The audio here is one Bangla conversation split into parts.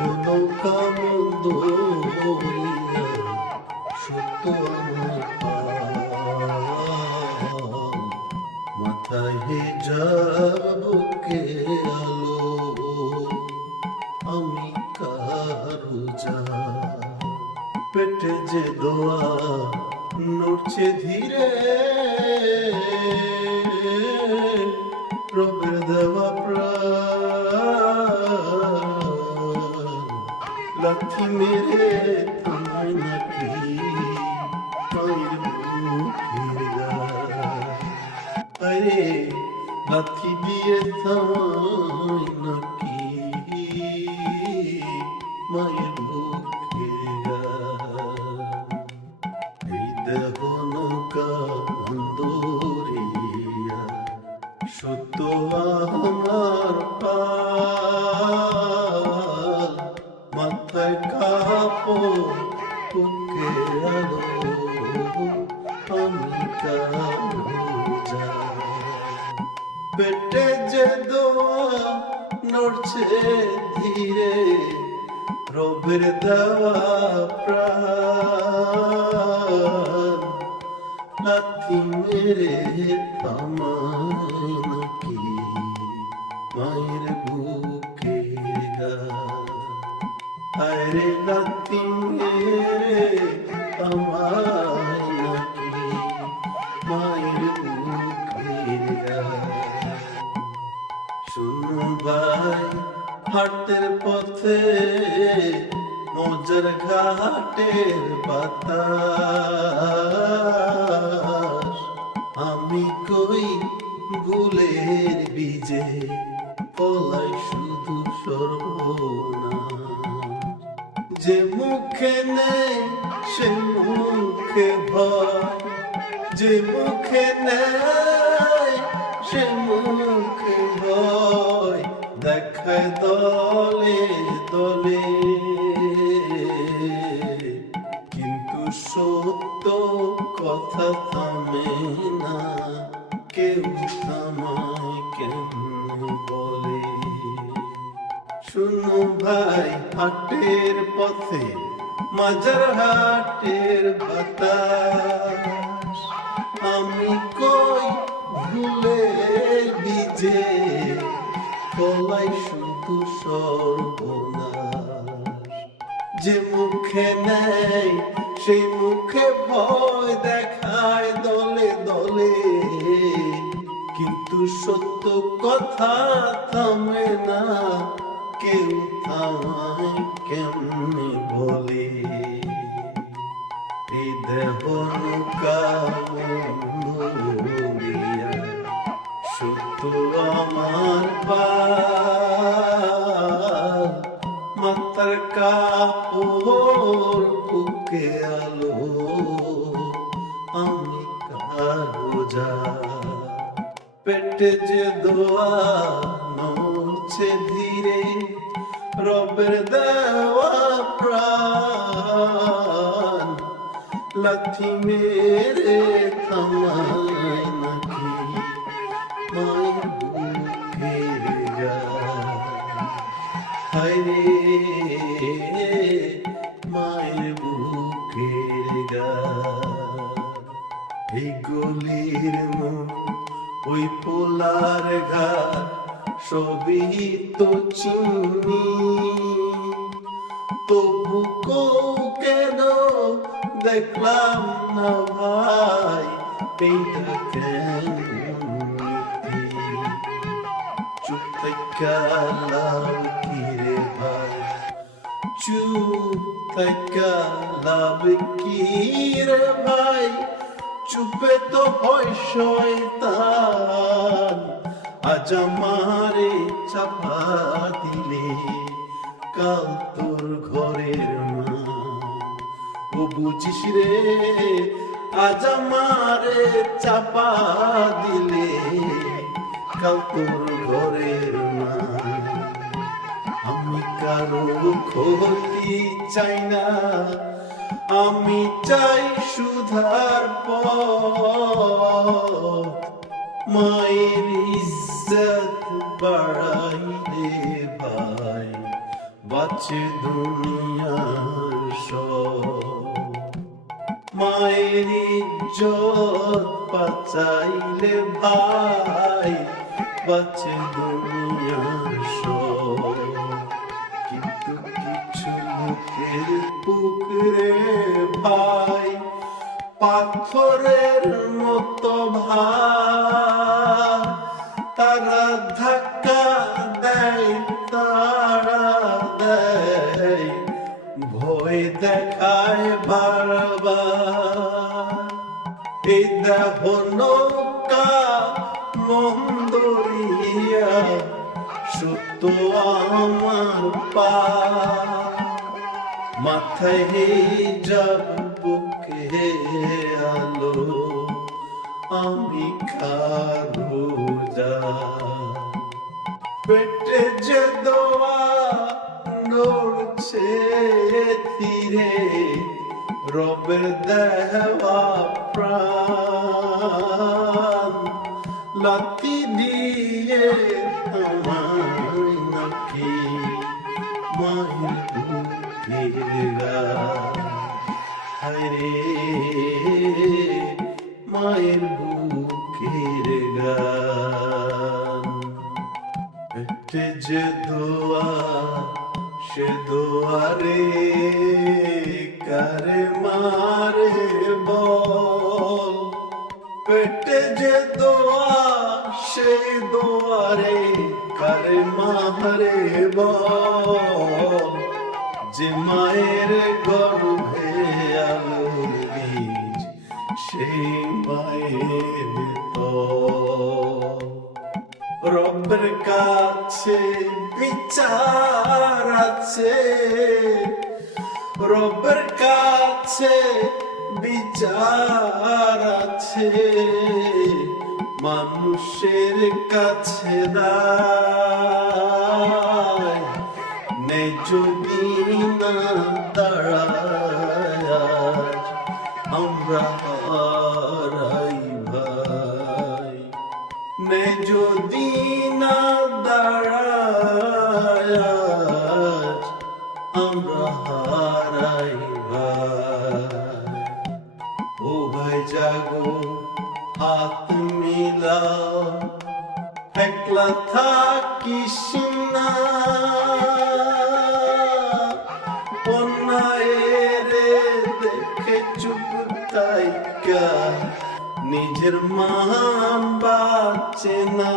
নৌকা বন্দরিয়া সত্য আমার পাল মাথায় হিজাব বুকে আলো আমি কারো যা পেটে যে দোয়া নড়ছে ধীরে রবের দেওয়া প্রাণ লাথি মেরে থামায় নাকি মায়ের বুকের গায় আরে লাথি দিয়ে থামায় নাকি মায়ের বুকের গায় এই দেহ নৌকা বন্দরিয়া সত্য আমার পাল মাথায় কাপড় বুকে আলো আমি কারো যা পেটে যে দোয়া নড়ছে ধীরে রবের দেওয়া প্রাণ লাথি মেরে থামায় নাকি মায়ের বুকের গায় আরে লাথি মেরে থামায় নাকি মায়ের বুকের গায় শুনো ভাই হাটের পথে মজার ঘাটের বাতাস আমি কই ভুলের বীজে পলাই শুধু সর্বনাশ যে মুখে নেই সে মুখে ভয় যে মুখে নেই সে মুখে ভয় দেখায় দলে দলে কিন্তু সত্য কথা থামে না কেউ থামায় কেমন বলে শুনো ভাই হাটের পথে মাজার হাটের বাতাস আমি কই ভুলের বীজে ফলাই শুধু সর্বনাশ যে মুখে নেই সেই মুখে ভয় দেখায় দলে দলে কিন্তু সত্য কথা থামে না কেউ থামায় কেমনে বলে এই দেহ নৌকা বন্দরিয়া সত্য আমার পাল মাথার কাপড় বুকে আলো আমি কারো যা পেটে যে দোয়া নড়ছে ধীরে রবের দেওয়া প্রাণ লাথি মেরে থামায় নাকি মায়ের বুকের গায় হায়রে মায়ের বুকের গায় এই গলির মুখ ওই পোলার ঘাট সবই তো চিনি তবু কেন দেখলাম না ভাই এইটা কেন চুপ থেকে লাভ কি রে ভাই চুপ থেকে লাভ কি রে ভাই চুপে তো হয় শয়তান আজ আমারে চাপা দিলে কাল তোর ঘরের মা ও বুঝিস রে আজ আমারে চাপা দিলে কাল তোর ঘরের মা আমি কারো ক্ষতি চাই না আমি চাই সুধার পথ মায়ের ইজ্জত বাড়াই রে ভাই বাঁচে দুনিয়ার সব। মায়ের ইজ্জত বাঁচাইলে ভাই বাঁচে দুনিয়ার সব। কিন্তু কিছু বুকের পুকুরে ভাই পাথরের মতো ভাই, তারা ধাক্কা দেয় তারা দেয় ভয় দেখায় বারবার। এই দেহ নৌকা মন্দরিয়া সত্য আমার পা, মাথায় হিজাব বুকে আলো আমি খারুজা। পেটে যে দোয়া নড়ছে ধীরে রবের দেওয়া প্রাণ, লাথি দিয়ে তোমায় নাকি মায়ের বুকের গান। হায়রে মায়ের বুকের গান। পেটে যে দোয়া সে দোয়ারে কারে মারে বল, পেটে যে দোয়া সেই দোয়ারে কারে মারে বল। যে মায়ের গর্ভে আলোর বীজ সেই মায়ের তল। রবের কাছে বিচার আছে, রবের কাছে বিচার আছে, মানুষের কাছে নাই। নে যদি না দাঁড়ায় আমরা হারাই ভাই, নে যদি না দাঁড়ায় আমরা হারাই ভাই। ও ভাই জাগো হাত মিলাও, একলা থাকিস না, অন্যায়ের দেখে চুপ থাইকা নিজের মান বাঁচে না।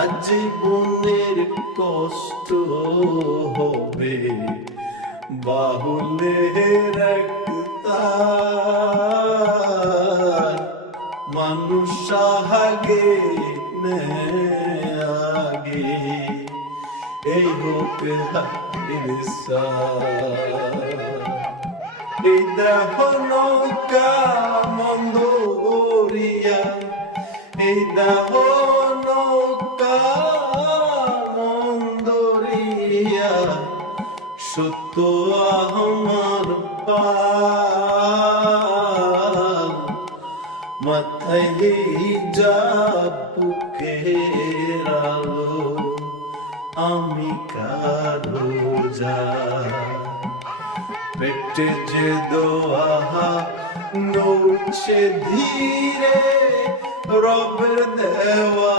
আজ জীবনের কষ্ট হবে বাহুলের একতার, মানুষ আগে নে আগে এই হোক এই দেহ নৌকা মন্দরিয়া, এই দেহ নৌকা মন্দরিয়া সত্য আমার পাল। মাথায় হিজাব বুকের আলো আমি কারোজা। পেটে যে দোয়া নড়ছে ধীরে রবের দেওয়া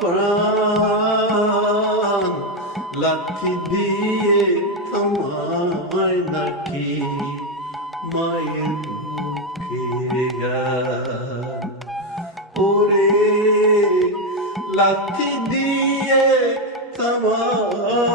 প্রাণ, লাথি দিয়ে থামায় নাকি মায়ের বুকের গান। ওরে লাথি দিয়ে থামায়